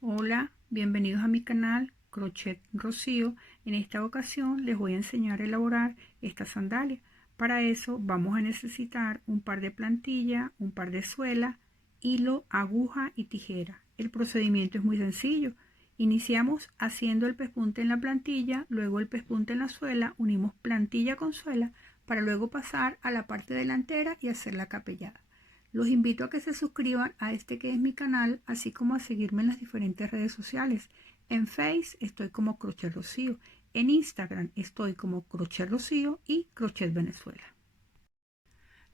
Hola, bienvenidos a mi canal Crochet Rocío. En esta ocasión les voy a enseñar a elaborar esta sandalia. Para eso vamos a necesitar un par de plantilla, un par de suela, hilo, aguja y tijera. El procedimiento es muy sencillo. Iniciamos haciendo el pespunte en la plantilla, luego el pespunte en la suela, unimos plantilla con suela para luego pasar a la parte delantera y hacer la capellada. Los invito a que se suscriban a este que es mi canal, así como a seguirme en las diferentes redes sociales. En Face estoy como Crochet Rocío, en Instagram estoy como Crochet Rocío y Crochet Venezuela.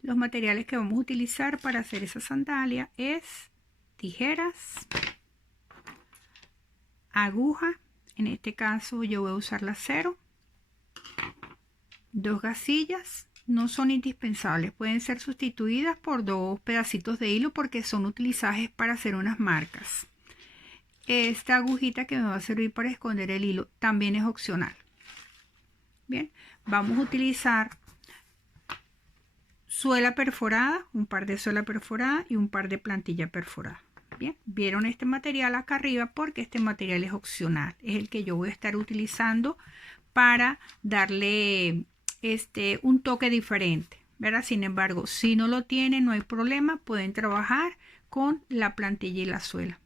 Los materiales que vamos a utilizar para hacer esa sandalia es tijeras, aguja, en este caso yo voy a usar la 0, dos gasillas. No son indispensables, pueden ser sustituidas por dos pedacitos de hilo porque son utilizables para hacer unas marcas. Esta agujita que me va a servir para esconder el hilo también es opcional. Bien, vamos a utilizar suela perforada, un par de suela perforada y un par de plantilla perforada. Bien, vieron este material acá arriba porque este material es opcional, es el que yo voy a estar utilizando para darle un toque diferente, ¿verdad? Sin embargo, si no lo tienen, no hay problema, pueden trabajar con la plantilla y la suela.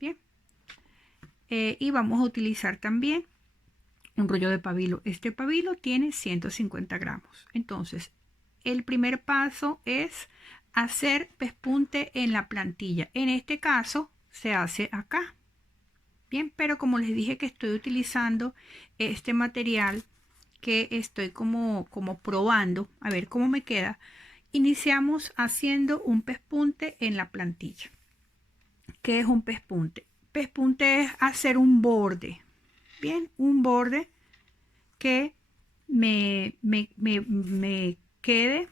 Bien, y vamos a utilizar también un rollo de pabilo. Este pabilo tiene 150 gramos. Entonces, el primer paso es hacer pespunte en la plantilla. En este caso, se hace acá. Bien, pero como les dije que estoy utilizando este material que estoy como probando, a ver cómo me queda, iniciamos haciendo un pespunte en la plantilla. ¿Qué es un pespunte? Pespunte es hacer un borde. Bien, un borde que me quede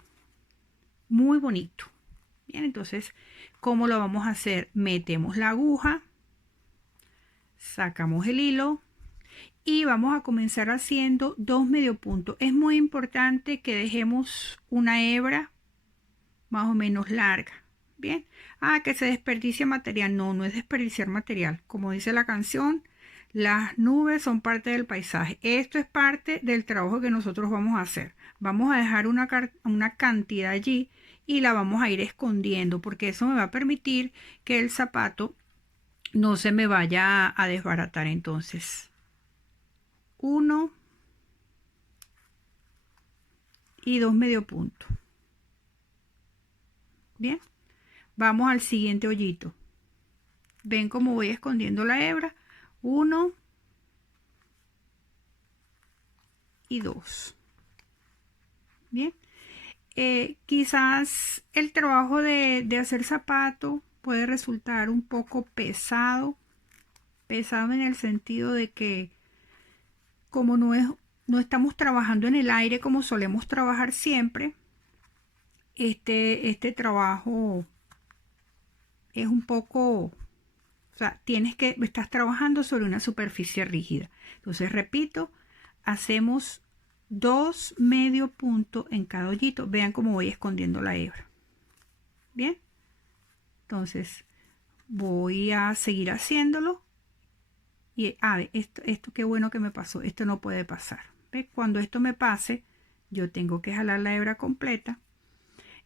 muy bonito. Bien, entonces, ¿cómo lo vamos a hacer? Metemos la aguja, sacamos el hilo y vamos a comenzar haciendo dos medio puntos. Es muy importante que dejemos una hebra más o menos larga. Bien, que se desperdicia material. No, no es desperdiciar material. Como dice la canción, las nubes son parte del paisaje. Esto es parte del trabajo que nosotros vamos a hacer. Vamos a dejar una cantidad allí y la vamos a ir escondiendo porque eso me va a permitir que el zapato no se me vaya a desbaratar. Entonces, uno y dos medio punto. Bien, vamos al siguiente hoyito. Ven cómo voy escondiendo la hebra. 1 y 2. Bien, quizás el trabajo de hacer zapato puede resultar un poco pesado en el sentido de que como no estamos trabajando en el aire como solemos trabajar siempre, este trabajo es un poco, o sea, estás trabajando sobre una superficie rígida. Entonces, repito, hacemos dos medio punto en cada hoyito. Vean cómo voy escondiendo la hebra. Bien, entonces voy a seguir haciéndolo. Y esto qué bueno que me pasó. Esto no puede pasar. ¿Ve? Cuando esto me pase, yo tengo que jalar la hebra completa.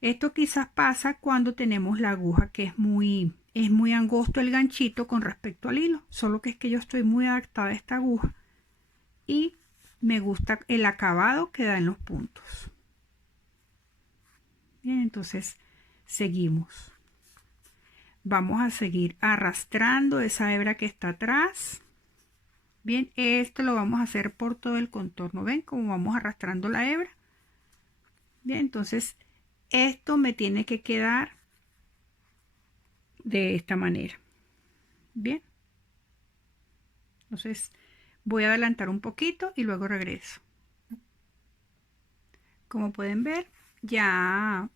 Esto quizás pasa cuando tenemos la aguja que es muy angosto el ganchito con respecto al hilo. Solo que es que yo estoy muy adaptada a esta aguja y me gusta el acabado que da en los puntos. Bien, entonces seguimos. Vamos a seguir arrastrando esa hebra que está atrás. Bien, esto lo vamos a hacer por todo el contorno. ¿Ven cómo vamos arrastrando la hebra? Bien, entonces esto me tiene que quedar de esta manera. Bien, entonces voy a adelantar un poquito y luego regreso. Como pueden ver, ya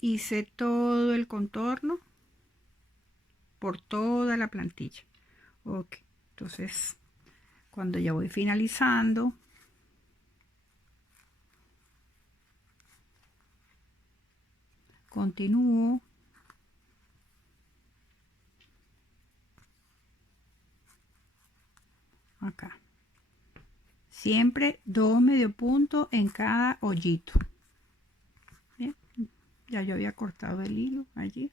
hice todo el contorno por toda la plantilla. Ok, entonces cuando ya voy finalizando, continúo acá. Siempre 2 medio puntos en cada hoyito. Bien, ya yo había cortado el hilo allí.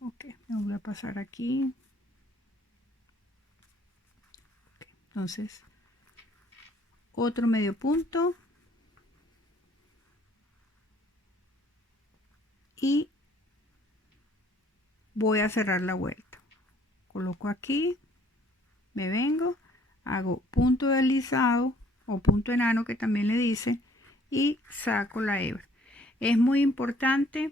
Ok, me voy a pasar aquí. Okay, entonces, otro medio punto. Y voy a cerrar la vuelta. Coloco aquí, me vengo, hago punto deslizado o punto enano que también le dice, y saco la hebra. Es muy importante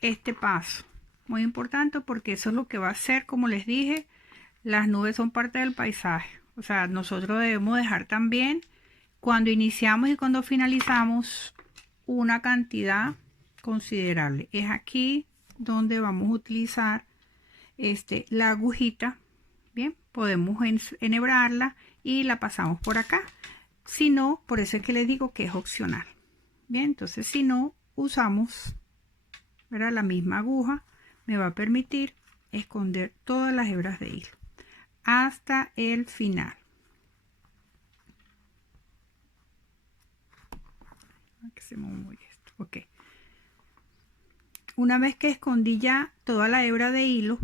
este paso, muy importante, porque eso es lo que va a hacer, como les dije, las nubes son parte del paisaje. O sea, nosotros debemos dejar también, cuando iniciamos y cuando finalizamos, una cantidad considerable. Es aquí donde vamos a utilizar la agujita. Bien, podemos enhebrarla y la pasamos por acá. Si no, por eso es que les digo que es opcional. Bien, entonces si no usamos, ¿verdad?, la misma aguja, me va a permitir esconder todas las hebras de hilo hasta el final. Aquí se me mueve esto. Ok. Una vez que escondí ya toda la hebra de hilo,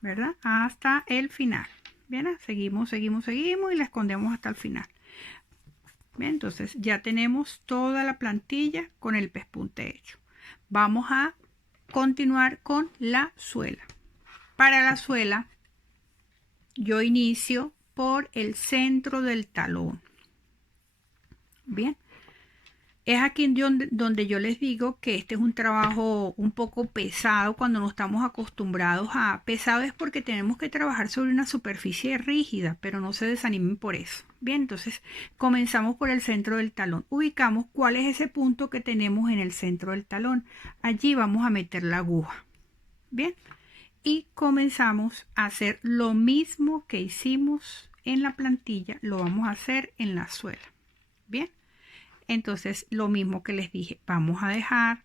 ¿verdad?, hasta el final. Bien, seguimos y la escondemos hasta el final. Bien, entonces ya tenemos toda la plantilla con el pespunte hecho. Vamos a continuar con la suela. Para la suela, yo inicio por el centro del talón. Bien, es aquí donde yo les digo que este es un trabajo un poco pesado cuando no estamos acostumbrados a... Pesado es porque tenemos que trabajar sobre una superficie rígida, pero no se desanimen por eso. Bien, entonces comenzamos por el centro del talón. Ubicamos cuál es ese punto que tenemos en el centro del talón. Allí vamos a meter la aguja. Bien, y comenzamos a hacer lo mismo que hicimos en la plantilla, lo vamos a hacer en la suela. Bien, entonces lo mismo que les dije, vamos a dejar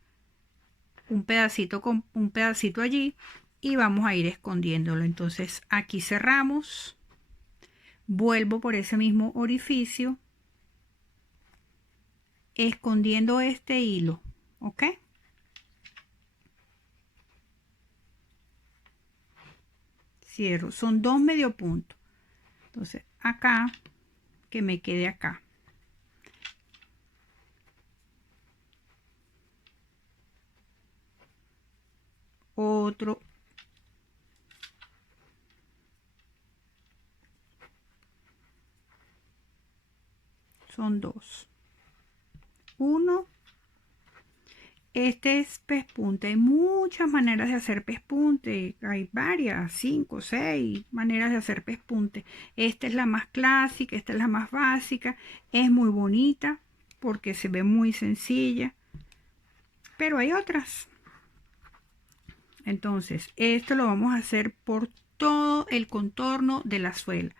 un pedacito allí y vamos a ir escondiéndolo. Entonces aquí cerramos, vuelvo por ese mismo orificio, escondiendo este hilo, ¿ok? Cierro, son 2 medio puntos. Entonces acá, que me quede acá. Otro. Son 2. 1. Este es pespunte. Hay muchas maneras de hacer pespunte. Hay varias, 5, 6 maneras de hacer pespunte. Esta es la más clásica, esta es la más básica. Es muy bonita porque se ve muy sencilla. Pero hay otras. Entonces, esto lo vamos a hacer por todo el contorno de la suela.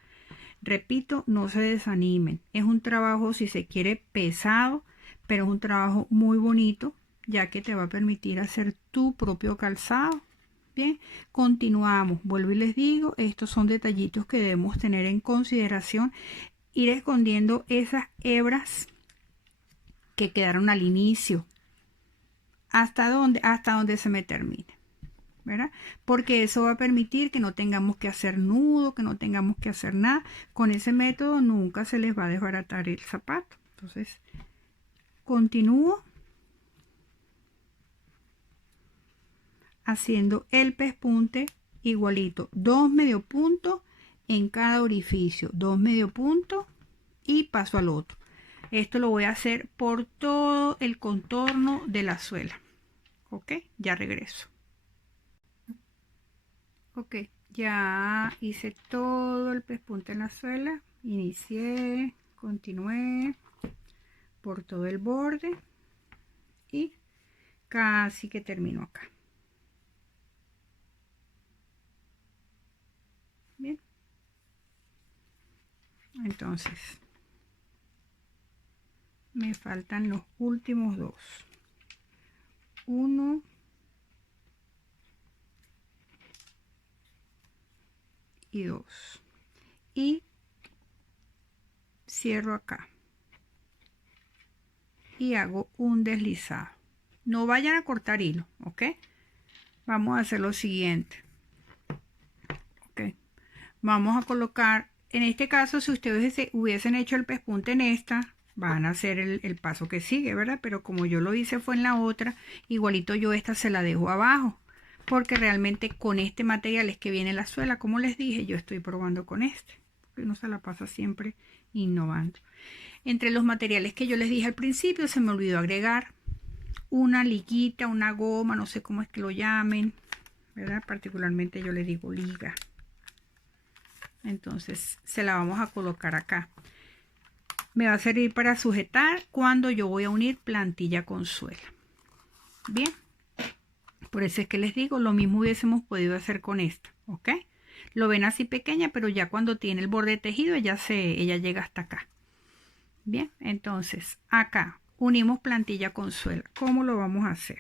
Repito, no se desanimen. Es un trabajo, si se quiere, pesado, pero es un trabajo muy bonito, ya que te va a permitir hacer tu propio calzado. Bien, continuamos. Vuelvo y les digo, estos son detallitos que debemos tener en consideración. Ir escondiendo esas hebras que quedaron al inicio. ¿Hasta dónde? Hasta donde se me termine, ¿verdad? Porque eso va a permitir que no tengamos que hacer nudo, que no tengamos que hacer nada. Con ese método nunca se les va a desbaratar el zapato. Entonces, continúo haciendo el pespunte igualito, 2 medio puntos en cada orificio, 2 medio puntos y paso al otro. Esto lo voy a hacer por todo el contorno de la suela. Ok, ya regreso. Ok, ya hice todo el pespunte en la suela, inicié, continué por todo el borde y casi que termino acá. Bien, entonces me faltan los últimos dos. 1 y 2. Y cierro acá y hago un deslizado. No vayan a cortar hilo, ¿ok? Vamos a hacer lo siguiente. ¿Ok? Vamos a colocar, en este caso, si ustedes hubiesen hecho el pespunte en esta, van a hacer el paso que sigue, ¿verdad? Pero como yo lo hice fue en la otra, igualito yo esta se la dejo abajo, porque realmente con este material es que viene la suela. Como les dije, yo estoy probando con este, porque uno se la pasa siempre innovando. Entre los materiales que yo les dije al principio, se me olvidó agregar una liguita, una goma, no sé cómo es que lo llamen, ¿verdad? Particularmente yo le digo liga. Entonces se la vamos a colocar acá. Me va a servir para sujetar cuando yo voy a unir plantilla con suela. Bien, por eso es que les digo, lo mismo hubiésemos podido hacer con esta, ¿ok? Lo ven así pequeña, pero ya cuando tiene el borde tejido ella llega hasta acá. Bien, entonces acá unimos plantilla con suela. ¿Cómo lo vamos a hacer?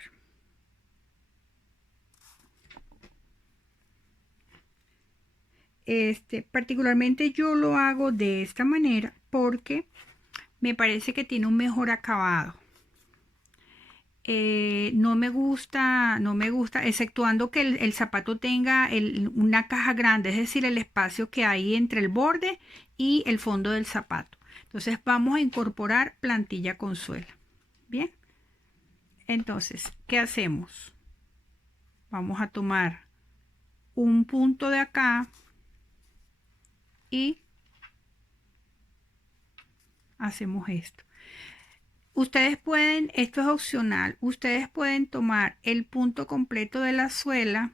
Particularmente yo lo hago de esta manera porque me parece que tiene un mejor acabado. No me gusta, exceptuando que el zapato tenga una caja grande, es decir, el espacio que hay entre el borde y el fondo del zapato. Entonces vamos a incorporar plantilla con suela. Bien, entonces, ¿qué hacemos? Vamos a tomar un punto de acá y hacemos esto. Ustedes pueden, esto es opcional, ustedes pueden tomar el punto completo de la suela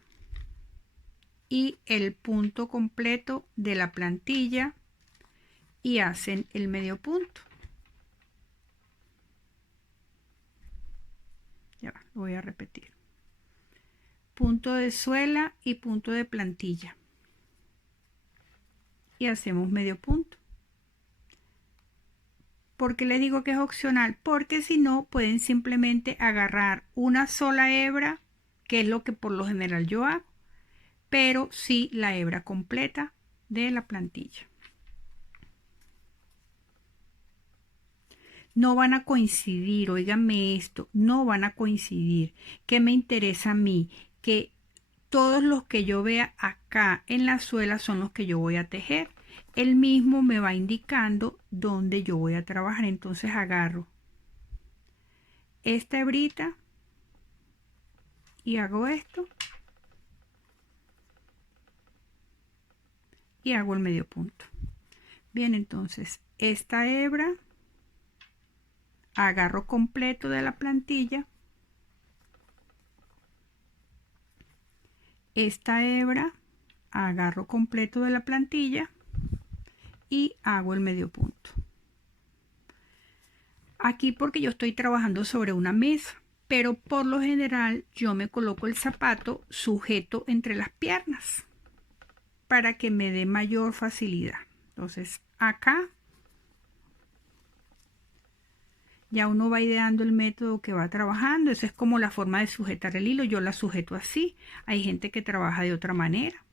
y el punto completo de la plantilla y hacen el medio punto. Ya va, lo voy a repetir. Punto de suela y punto de plantilla. Y hacemos medio punto. ¿Por qué les digo que es opcional? Porque si no, pueden simplemente agarrar una sola hebra, que es lo que por lo general yo hago, pero sí la hebra completa de la plantilla. No van a coincidir, óiganme esto, no van a coincidir. ¿Qué me interesa a mí? Que todos los que yo vea acá en la suela son los que yo voy a tejer. Él mismo me va indicando dónde yo voy a trabajar. Entonces agarro esta hebrita y hago esto y hago el medio punto. Bien, entonces esta hebra agarro completo de la plantilla, esta hebra agarro completo de la plantilla y hago el medio punto. Aquí porque yo estoy trabajando sobre una mesa, pero por lo general yo me coloco el zapato sujeto entre las piernas para que me dé mayor facilidad. Entonces acá ya uno va ideando el método que va trabajando. Esa es como la forma de sujetar el hilo. Yo la sujeto así. Hay gente que trabaja de otra manera.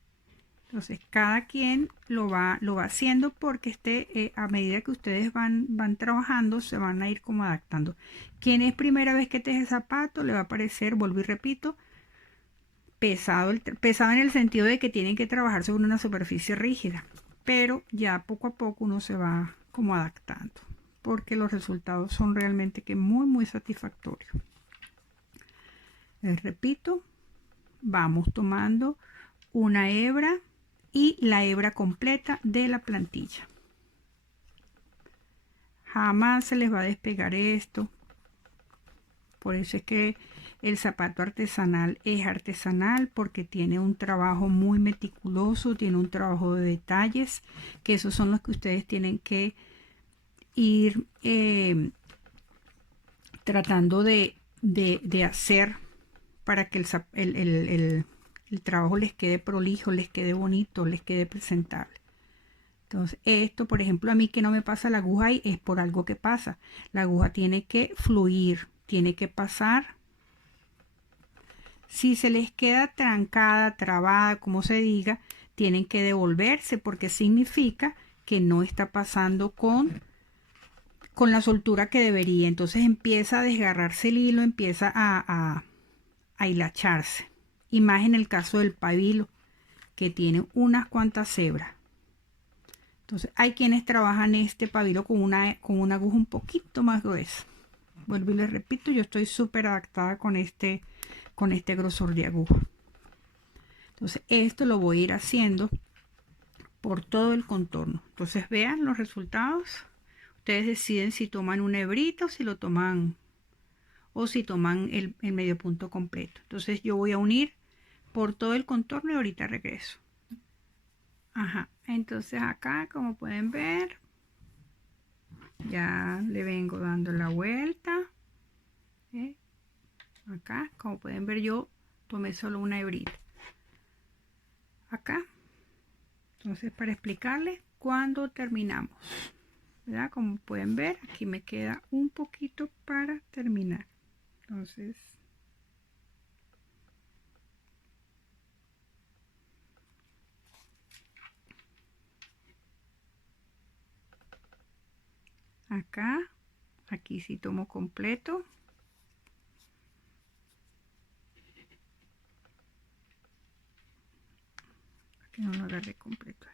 Entonces cada quien lo va haciendo porque a medida que ustedes van trabajando se van a ir como adaptando. Quien es primera vez que teje zapato le va a parecer, vuelvo y repito, pesado en el sentido de que tienen que trabajar sobre una superficie rígida, pero ya poco a poco uno se va como adaptando porque los resultados son realmente que muy satisfactorios. Les repito, vamos tomando una hebra y la hebra completa de la plantilla. Jamás se les va a despegar esto. Por eso es que el zapato artesanal es artesanal, porque tiene un trabajo muy meticuloso, tiene un trabajo de detalles, que esos son los que ustedes tienen que ir tratando de hacer para que el trabajo les quede prolijo, les quede bonito, les quede presentable. Entonces esto, por ejemplo, a mí que no me pasa la aguja ahí, es por algo que pasa. La aguja tiene que fluir, tiene que pasar. Si se les queda trancada, trabada, como se diga, tienen que devolverse porque significa que no está pasando con con la soltura que debería. Entonces empieza a desgarrarse el hilo, empieza a hilacharse. Y más en el caso del pabilo, que tiene unas cuantas hebras. Entonces hay quienes trabajan este pabilo con una aguja un poquito más gruesa. Vuelvo y les repito, yo estoy súper adaptada con este grosor de aguja. Entonces esto lo voy a ir haciendo por todo el contorno. Entonces vean los resultados. Ustedes deciden si toman una hebrita o si lo toman, o si toman el medio punto completo. Entonces yo voy a unir por todo el contorno y ahorita regreso. Ajá, entonces acá, como pueden ver, ya le vengo dando la vuelta. Acá, como pueden ver, yo tomé solo una hebrita. Acá. Entonces, para explicarles cuando terminamos, ¿verdad? Como pueden ver, aquí me queda un poquito para terminar. Entonces, acá, aquí sí tomo completo. Aquí no lo agarré completo.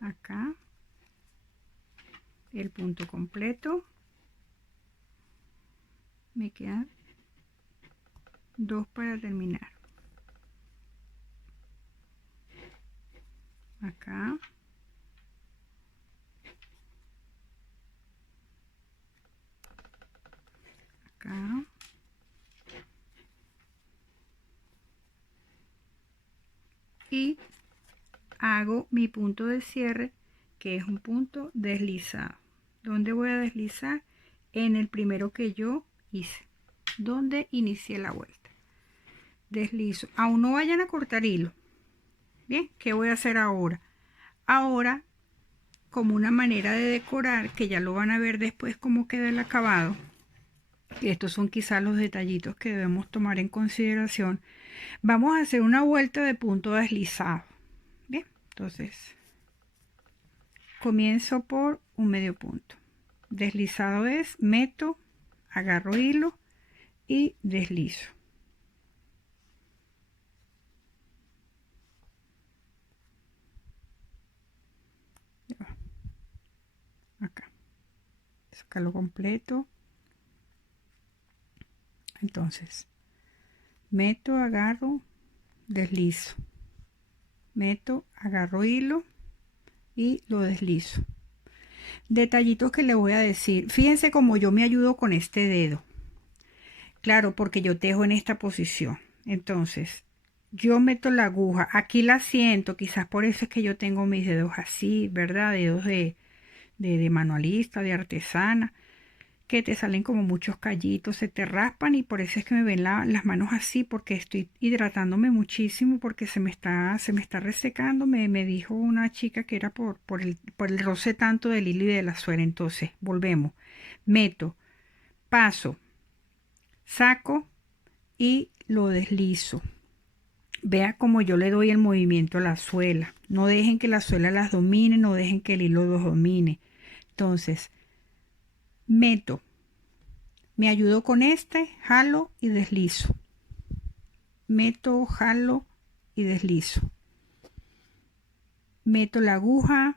Acá, el punto completo. Me quedan 2 para terminar. Acá. Acá. Y hago mi punto de cierre, que es un punto deslizado. ¿Dónde voy a deslizar? En el primero que yo hice, donde inicié la vuelta. Deslizo. Aún no vayan a cortar hilo. Bien, ¿qué voy a hacer ahora? Ahora, como una manera de decorar, que ya lo van a ver después cómo queda el acabado, estos son quizás los detallitos que debemos tomar en consideración, vamos a hacer una vuelta de punto deslizado. Bien, entonces comienzo por un medio punto. Deslizado es, meto, agarro hilo y deslizo. Acá, sacarlo completo. Entonces meto, agarro, deslizo, meto, agarro hilo y lo deslizo. Detallitos que les voy a decir. Fíjense cómo yo me ayudo con este dedo. Claro, porque yo tejo en esta posición. Entonces, yo meto la aguja. Aquí la siento. Quizás por eso es que yo tengo mis dedos así, ¿verdad? Dedos de manualista, de artesana, que te salen como muchos callitos, se te raspan y por eso es que me ven las manos así, porque estoy hidratándome muchísimo, porque se me está resecando. Me dijo una chica que era por el roce tanto del hilo y de la suera. Entonces, volvemos. Meto, paso, saco y lo deslizo. Vea como yo le doy el movimiento a la suela. No dejen que la suela las domine, no dejen que el hilo los domine. Entonces, meto, me ayudo con este, jalo y deslizo. Meto, jalo y deslizo. Meto la aguja,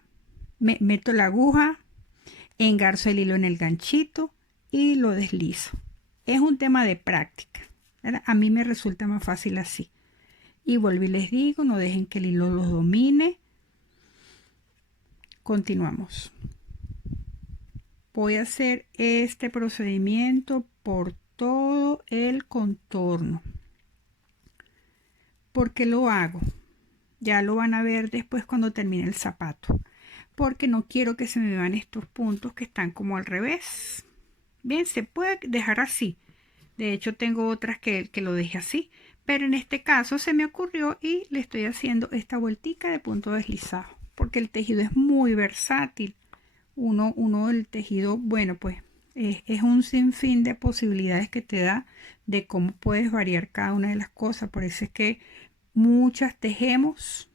engarzo el hilo en el ganchito y lo deslizo. Es un tema de práctica, ¿verdad? A mí me resulta más fácil así. Y vuelvo y les digo, no dejen que el hilo los domine. Continuamos. Voy a hacer este procedimiento por todo el contorno. ¿Por qué lo hago? Ya lo van a ver después cuando termine el zapato. Porque no quiero que se me vean estos puntos que están como al revés. Bien, se puede dejar así. De hecho, tengo otras que lo deje así. Pero en este caso se me ocurrió y le estoy haciendo esta vueltica de punto deslizado. Porque el tejido es muy versátil. Uno del tejido, bueno, pues es un sinfín de posibilidades que te da de cómo puedes variar cada una de las cosas. Por eso es que muchas tejemos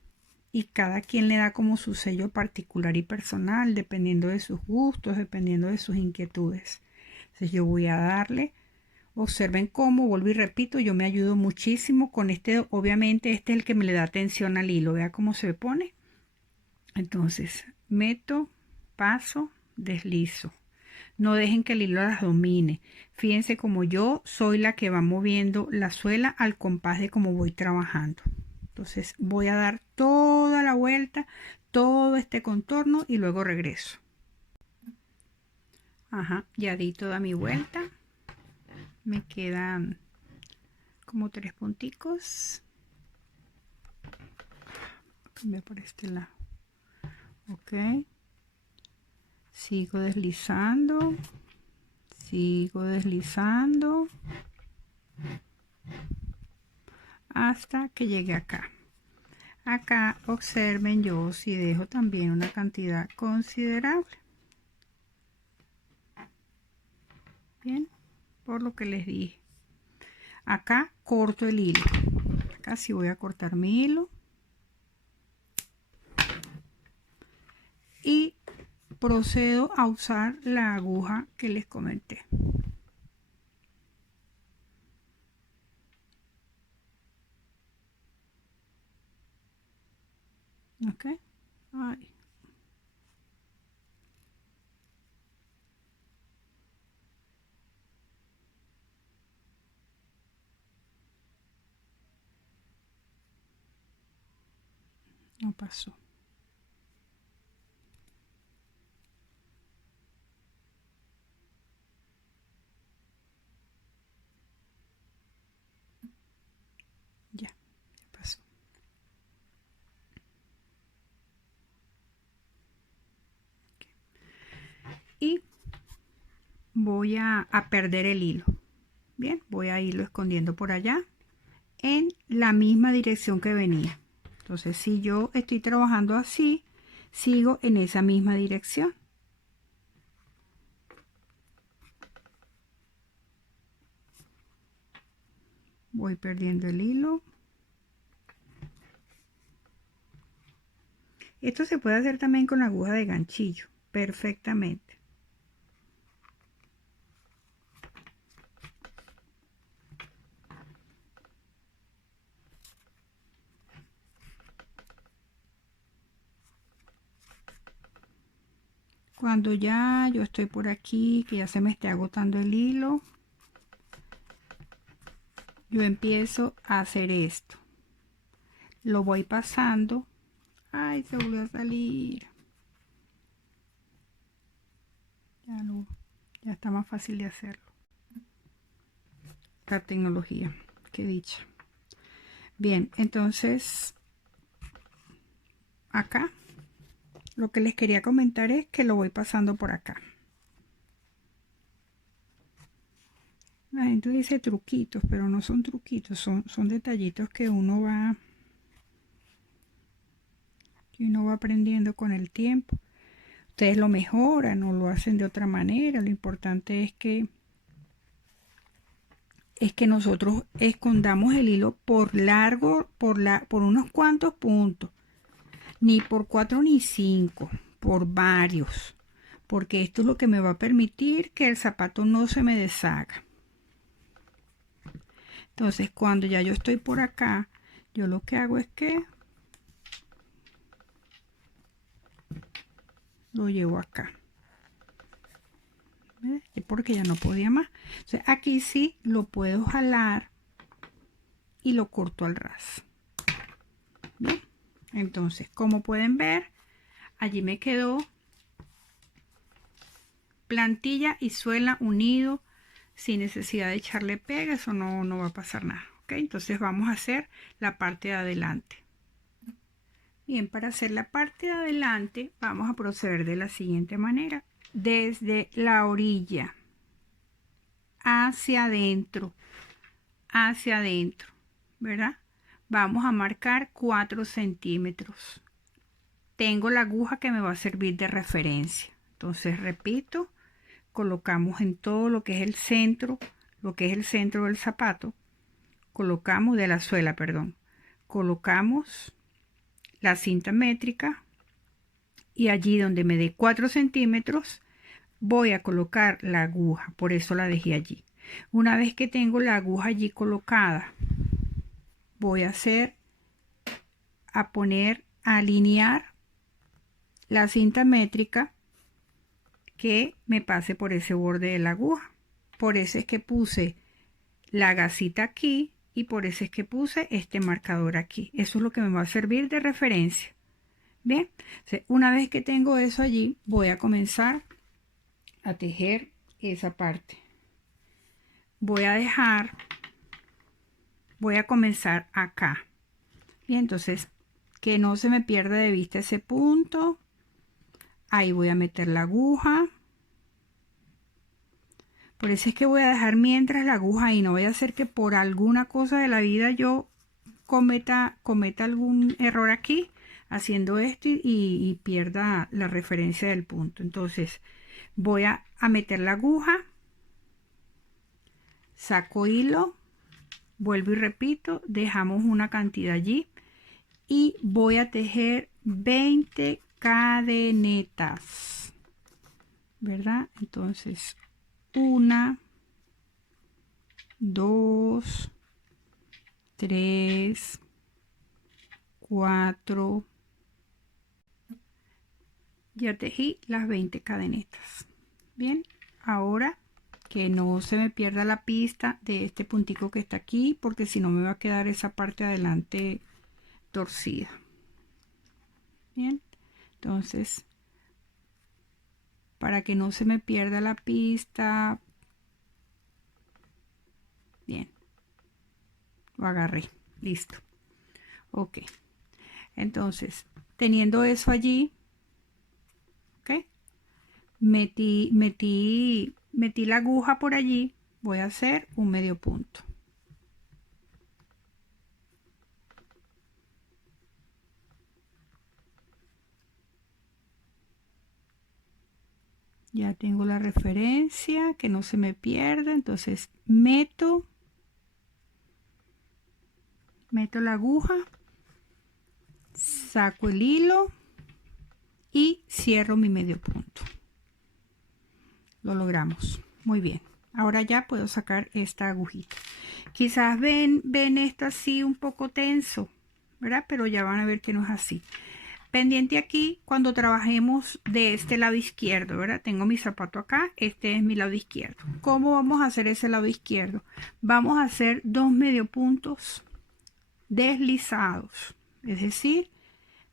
y cada quien le da como su sello particular y personal, dependiendo de sus gustos, dependiendo de sus inquietudes. Entonces yo voy a darle, observen cómo, vuelvo y repito, yo me ayudo muchísimo con este, obviamente este es el que me le da tensión al hilo, vea cómo se pone. Entonces meto, paso, deslizo. No dejen que el hilo las domine. Fíjense como yo soy la que va moviendo la suela al compás de cómo voy trabajando. Entonces voy a dar toda la vuelta, todo este contorno y luego regreso. Ajá, ya di toda mi vuelta. Me quedan como 3 punticos. Cambiar por este lado. Ok. Sigo deslizando. Sigo deslizando. Hasta que llegue acá. Acá observen yo si dejo también una cantidad considerable. Bien, por lo que les dije. Acá corto el hilo. Acá sí voy a cortar mi hilo. Y procedo a usar la aguja que les comenté. Ok. Ay. No pasó. Ya pasó. Okay. Y voy a perder el hilo. Bien, voy a irlo escondiendo por allá en la misma dirección que venía. Entonces, si yo estoy trabajando así, sigo en esa misma dirección. Voy perdiendo el hilo. Esto se puede hacer también con la aguja de ganchillo, perfectamente. Cuando ya yo estoy por aquí, que ya se me esté agotando el hilo, yo empiezo a hacer esto. Lo voy pasando. Ay, se volvió a salir. Ya está más fácil de hacerlo. La tecnología, qué dicha. Bien, entonces acá lo que les quería comentar es que lo voy pasando por acá. La gente dice truquitos, pero no son truquitos, son detallitos que uno va aprendiendo con el tiempo. Ustedes lo mejoran o lo hacen de otra manera. Lo importante es que nosotros escondamos el hilo por largo, por unos cuantos puntos, ni por 4 ni 5, por varios, porque esto es lo que me va a permitir que el zapato no se me deshaga. Entonces, cuando ya yo estoy por acá, yo lo que hago es que lo llevo acá. ¿Ves? Porque ya no podía más. Entonces, aquí sí lo puedo jalar y lo corto al ras. Bien. Entonces, como pueden ver, allí me quedó plantilla y suela unido sin necesidad de echarle pega. Eso no va a pasar nada. ¿Ok? Entonces vamos a hacer la parte de adelante. Bien, para hacer la parte de adelante vamos a proceder de la siguiente manera. Desde la orilla hacia adentro, ¿verdad? Vamos a marcar 4 centímetros. Tengo la aguja que me va a servir de referencia. Entonces, repito, colocamos en todo lo que es el centro, del zapato, colocamos de la suela, perdón, colocamos la cinta métrica y allí donde me dé 4 centímetros voy a colocar la aguja, por eso la dejé allí. Una vez que tengo la aguja allí colocada, voy a alinear la cinta métrica que me pase por ese borde de la aguja. Por eso es que puse la gasita aquí y por eso es que puse este marcador aquí. Eso es lo que me va a servir de referencia. Bien, una vez que tengo eso allí, voy a comenzar a tejer esa parte. Voy a comenzar acá. Bien, entonces que no se me pierda de vista ese punto. Ahí voy a meter la aguja. Por eso es que voy a dejar mientras la aguja ahí. No voy a hacer que por alguna cosa de la vida yo cometa algún error aquí haciendo esto y pierda la referencia del punto. Entonces voy a meter la aguja, saco hilo, vuelvo y repito, dejamos una cantidad allí y voy a tejer 20 cadenetas, ¿verdad? Entonces 1, 2, 3, 4, ya tejí las 20 cadenetas. Bien, ahora que no se me pierda la pista de este puntico que está aquí, porque si no me va a quedar esa parte adelante torcida. Bien, entonces para que no se me pierda la pista, bien, lo agarré, listo. Ok, entonces teniendo eso allí, ok, metí la aguja por allí, voy a hacer un medio punto. Ya tengo la referencia, que no se me pierda, entonces meto la aguja, saco el hilo y cierro mi medio punto. Lo logramos, muy bien. Ahora ya puedo sacar esta agujita. Quizás ven esto así un poco tenso, ¿verdad? Pero ya van a ver que no es así. Pendiente aquí cuando trabajemos de este lado izquierdo, ¿verdad? Tengo mi zapato acá, este es mi lado izquierdo. ¿Cómo vamos a hacer ese lado izquierdo? Vamos a hacer 2 medio puntos deslizados, es decir,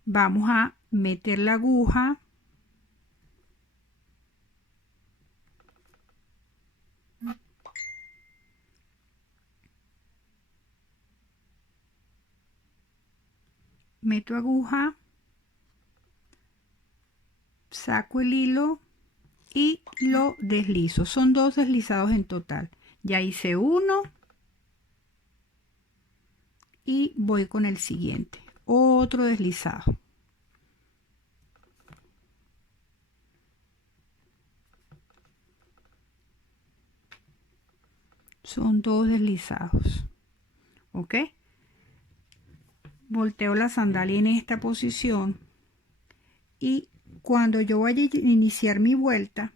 vamos a meter la aguja, meto aguja, saco el hilo y lo deslizo. Son 2 deslizados en total. Ya hice uno y voy con el siguiente, otro deslizado. Son 2 deslizados. Ok, volteo la sandalia en esta posición y cuando yo vaya a iniciar mi vuelta,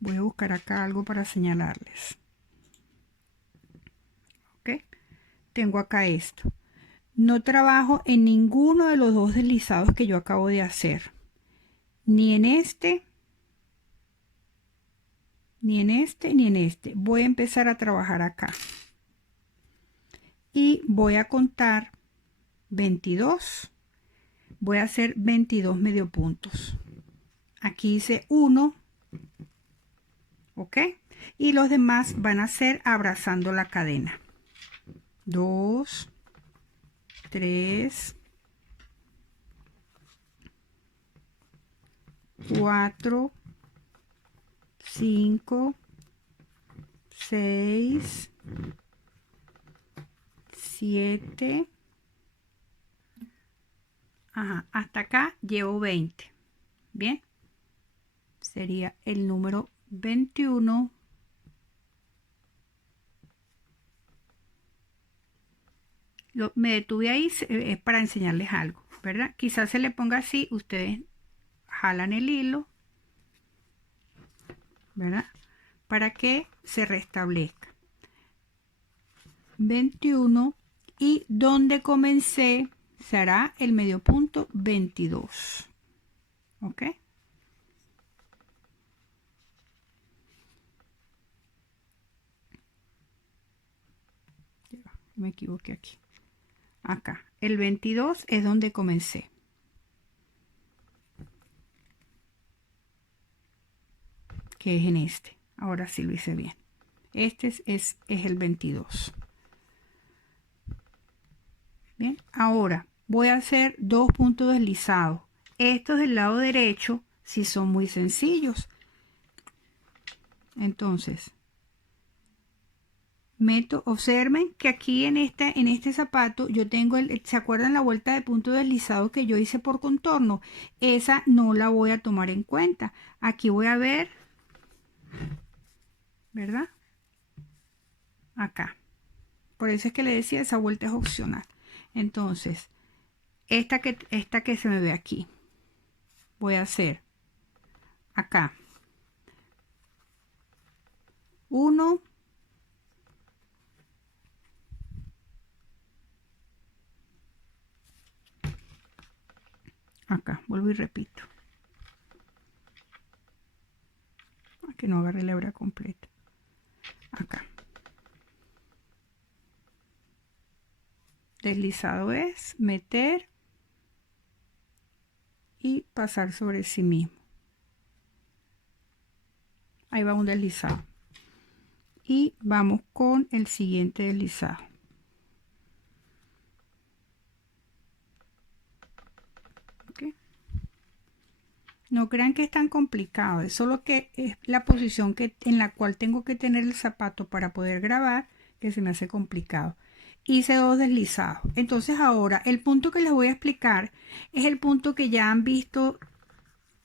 voy a buscar acá algo para señalarles. Ok, tengo acá esto. No trabajo en ninguno de los 2 deslizados que yo acabo de hacer, ni en este, ni en este, ni en este. Voy a empezar a trabajar acá y voy a contar 22. Voy a hacer 22 medio puntos. Aquí hice 1, ok, y los demás van a ser abrazando la cadena. 2, 3, 4, 5, 6, 7. Ajá, hasta acá llevo 20. Bien, sería el número 21. Me detuve ahí para enseñarles algo. ¿verdad? Quizás se le ponga así, ustedes jalan el hilo, ¿verdad? Para que se restablezca. 21 y donde comencé será el medio punto 22. ¿Ok? Me equivoqué aquí. Acá. El 22 es donde comencé. Que es en este. Ahora sí lo hice bien. Este es el 22. Bien, ahora voy a hacer 2 puntos deslizados. Estos del lado derecho sí son muy sencillos. Entonces, meto, observen que aquí en este zapato yo tengo ¿se acuerdan la vuelta de punto deslizado que yo hice por contorno? Esa no la voy a tomar en cuenta. Aquí voy a ver, ¿verdad? Acá. Por eso es que le decía, esa vuelta es opcional. Entonces, esta que se me ve aquí, voy a hacer acá 1, acá, vuelvo y repito, que no agarre la hebra completa, acá, deslizado es meter y pasar sobre sí mismo. Ahí va un deslizado y vamos con el siguiente deslizado. ¿Okay? No crean que es tan complicado, es solo que es la posición en la cual tengo que tener el zapato para poder grabar que se me hace complicado. Hice 2 deslizados. Entonces ahora el punto que les voy a explicar es el punto que ya han visto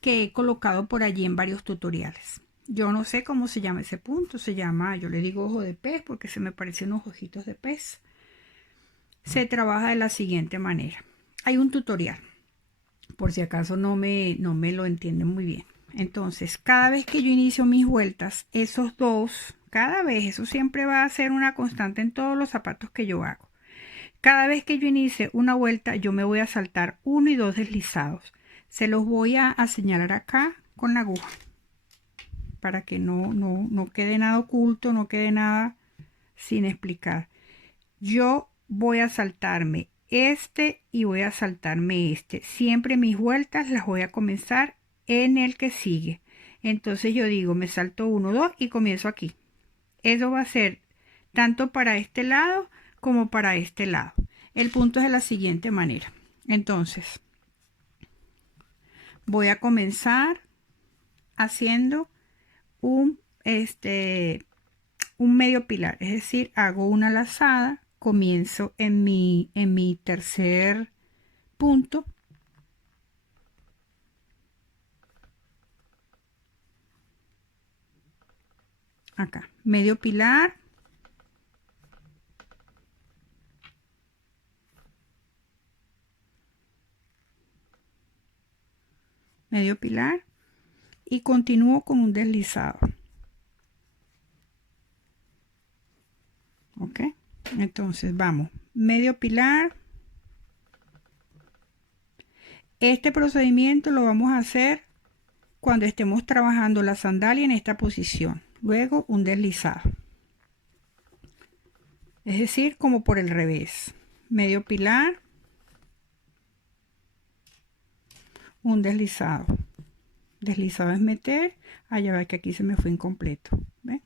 que he colocado por allí en varios tutoriales. Yo no sé cómo se llama ese punto, se llama, yo le digo ojo de pez porque se me parecen unos ojitos de pez. Se trabaja de la siguiente manera. Hay un tutorial, por si acaso no me lo entienden muy bien. Entonces, cada vez que yo inicio mis vueltas, esos dos, cada vez, eso siempre va a ser una constante en todos los zapatos que yo hago. Cada vez que yo inicie una vuelta, yo me voy a saltar 1 y 2 deslizados. Se los voy a señalar acá con la aguja para que no quede nada oculto, no quede nada sin explicar. Yo voy a saltarme este y voy a saltarme este. Siempre mis vueltas las voy a comenzar en el que sigue. Entonces yo digo, me salto 1, 2 y comienzo aquí. Eso va a ser tanto para este lado como para este lado. El punto es de la siguiente manera. Entonces, voy a comenzar haciendo un medio pilar, es decir, hago una lazada, comienzo en mi tercer punto, acá, medio pilar, medio pilar y continúo con un deslizado. Ok, entonces vamos, medio pilar. Este procedimiento lo vamos a hacer cuando estemos trabajando la sandalia en esta posición. Luego un deslizado. Es decir, como por el revés. Medio pilar. Un deslizado. Deslizado es meter. Allá va que aquí se me fue incompleto. ¿Ven?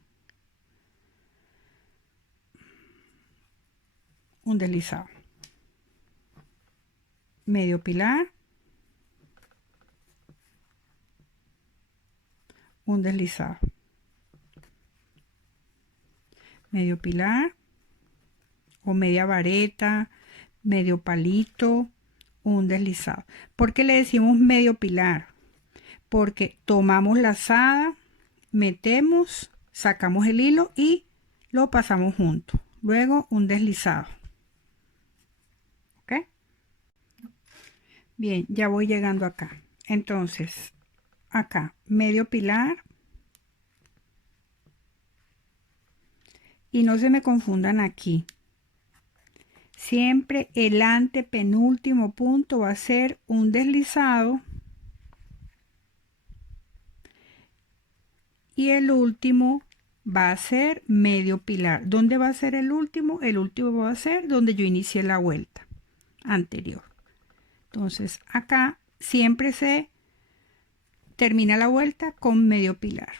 Un deslizado. Medio pilar. Un deslizado. Medio pilar o media vareta, medio palito, un deslizado. ¿Por qué le decimos medio pilar? Porque tomamos lazada, metemos, sacamos el hilo y lo pasamos junto. Luego un deslizado. ¿Ok? Bien, ya voy llegando acá. Entonces, acá, medio pilar. Y no se me confundan aquí. Siempre el antepenúltimo punto va a ser un deslizado. Y el último va a ser medio pilar. ¿Dónde va a ser el último? El último va a ser donde yo inicié la vuelta anterior. Entonces acá siempre se termina la vuelta con medio pilar.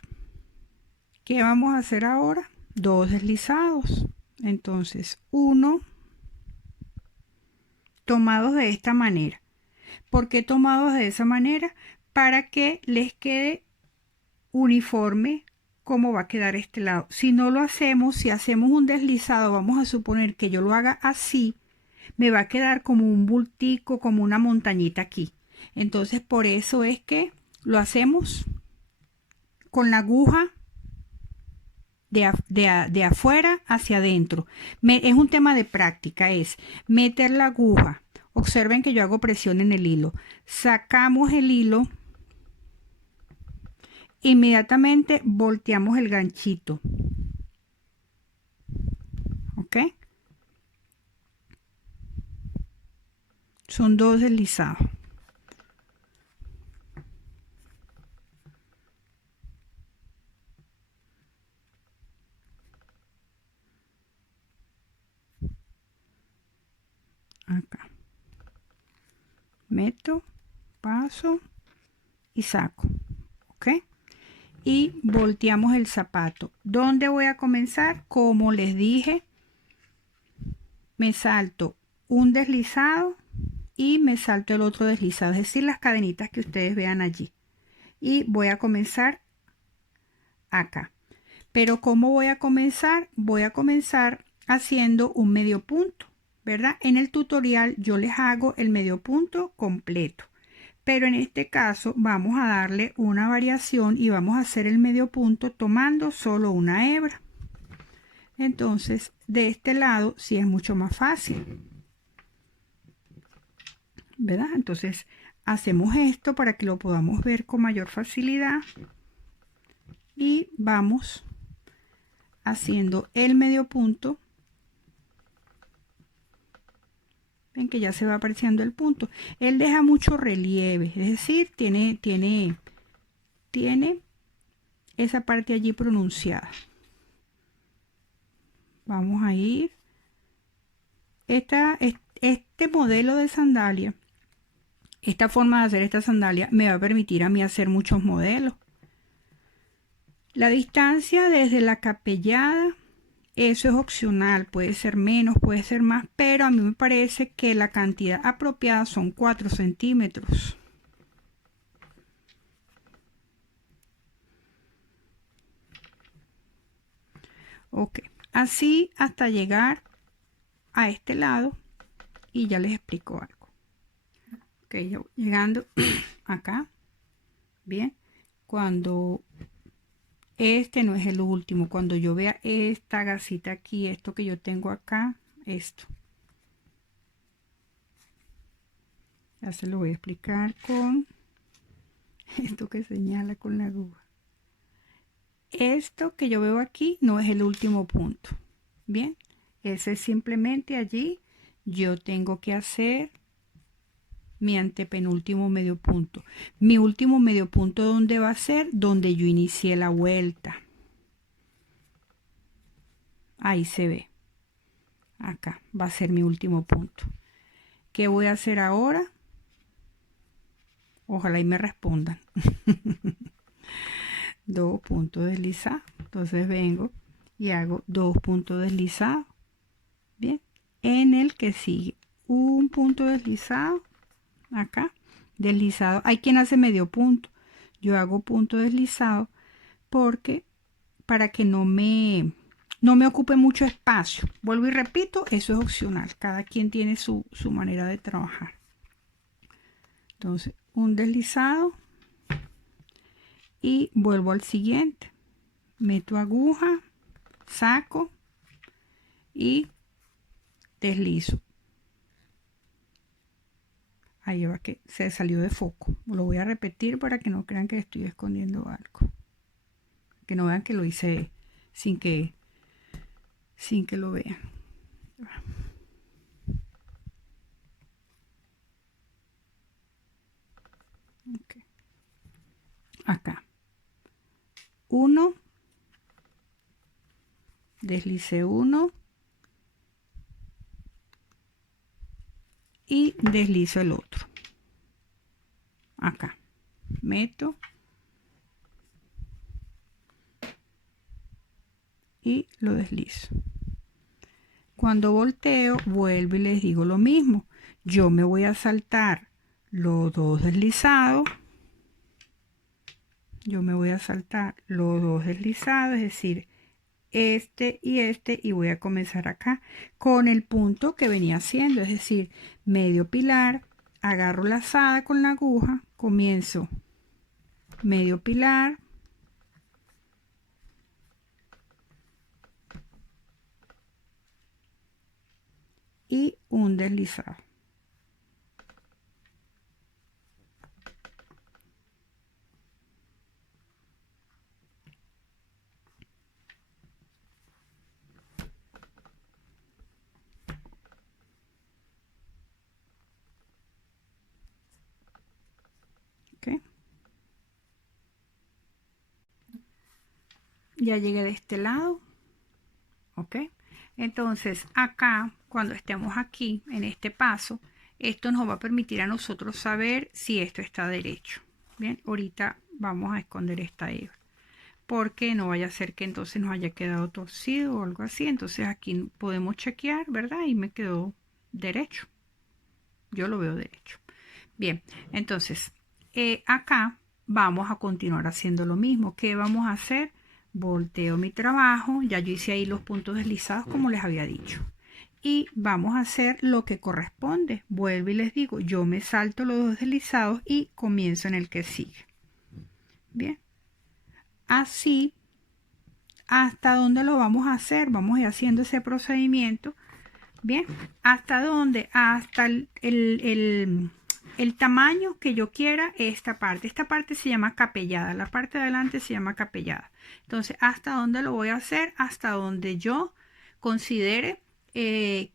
¿Qué vamos a hacer ahora? Dos deslizados. Entonces, uno, tomados de esta manera. ¿Por qué tomados de esa manera? Para que les quede uniforme cómo va a quedar este lado. Si no lo hacemos, si hacemos un deslizado, vamos a suponer que yo lo haga así, me va a quedar como un bultico, como una montañita aquí. Entonces, por eso es que lo hacemos con la aguja de afuera hacia adentro. Es un tema de práctica, es meter la aguja. Observen que yo hago presión en el hilo. Sacamos el hilo. Inmediatamente volteamos el ganchito. ¿Ok? Son dos deslizados. Acá. Meto, paso y saco. ¿Ok? Y volteamos el zapato. ¿Dónde voy a comenzar? Como les dije, me salto un deslizado y me salto el otro deslizado, es decir, las cadenitas que ustedes vean allí. Y voy a comenzar acá. Pero ¿cómo voy a comenzar? Voy a comenzar haciendo un medio punto, ¿verdad? En el tutorial yo les hago el medio punto completo. Pero en este caso vamos a darle una variación y vamos a hacer el medio punto tomando solo una hebra. Entonces, de este lado sí es mucho más fácil, ¿verdad? Entonces, hacemos esto para que lo podamos ver con mayor facilidad. Y vamos haciendo el medio punto. Ven que ya se va apareciendo el punto. Él deja mucho relieve, es decir, tiene esa parte allí pronunciada. Vamos a ir. Este modelo de sandalia, esta forma de hacer esta sandalia me va a permitir a mí hacer muchos modelos. La distancia desde la capellada, eso es opcional, puede ser menos, puede ser más, pero a mí me parece que la cantidad apropiada son 4 centímetros. Ok, así hasta llegar a este lado y ya les explico algo. Ok, yo llegando acá, bien, cuando este no es el último, cuando yo vea esta gasita aquí, esto que yo tengo acá, esto. Ya se lo voy a explicar con esto que señala con la aguja. Esto que yo veo aquí no es el último punto. Bien, ese es simplemente allí. Yo tengo que hacer mi antepenúltimo medio punto. Mi último medio punto, ¿dónde va a ser? Donde yo inicié la vuelta. Ahí se ve. Acá va a ser mi último punto. ¿Qué voy a hacer ahora? Ojalá y me respondan. Dos puntos deslizados. Entonces vengo y hago dos puntos deslizados. Bien. En el que sigue un punto deslizado. Acá. Deslizado. Hay quien hace medio punto. Yo hago punto deslizado porque para que no me ocupe mucho espacio. Vuelvo y repito, eso es opcional. Cada quien tiene su manera de trabajar. Entonces, un deslizado y vuelvo al siguiente. Meto aguja, saco y deslizo. Ahí va que se salió de foco. Lo voy a repetir para que no crean que estoy escondiendo algo. Que no vean que lo hice sin que lo vean. Okay. Acá. 1. Deslice 1. Y deslizo el otro. Acá. Meto. Y lo deslizo. Cuando volteo, vuelvo y les digo lo mismo. Yo me voy a saltar los dos deslizados. Yo me voy a saltar los dos deslizados, es decir, este, y voy a comenzar acá con el punto que venía haciendo, es decir, medio pilar, agarro la lazada con la aguja, comienzo medio pilar, y un deslizado. ¿Okay? Ya llegué de este lado. ¿Ok? Entonces acá, cuando estemos aquí en este paso, esto nos va a permitir a nosotros saber si esto está derecho. Bien, ahorita vamos a esconder esta hebra porque no vaya a ser que entonces nos haya quedado torcido o algo así. Entonces aquí podemos chequear, ¿verdad? Y me quedó derecho. Yo lo veo derecho. Bien, entonces acá vamos a continuar haciendo lo mismo. ¿Qué vamos a hacer? Volteo mi trabajo, ya yo hice ahí los puntos deslizados como les había dicho. Y vamos a hacer lo que corresponde. Vuelvo y les digo, yo me salto los dos deslizados y comienzo en el que sigue. Bien. Así, ¿hasta dónde lo vamos a hacer? Vamos a ir haciendo ese procedimiento. Bien. ¿Hasta dónde? Hasta el tamaño que yo quiera esta parte. Esta parte se llama capellada. La parte de adelante se llama capellada. Entonces, ¿hasta dónde lo voy a hacer? Hasta donde yo considere que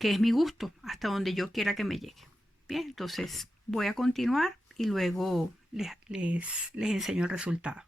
es mi gusto. Hasta donde yo quiera que me llegue. Bien, entonces voy a continuar y luego les enseño el resultado.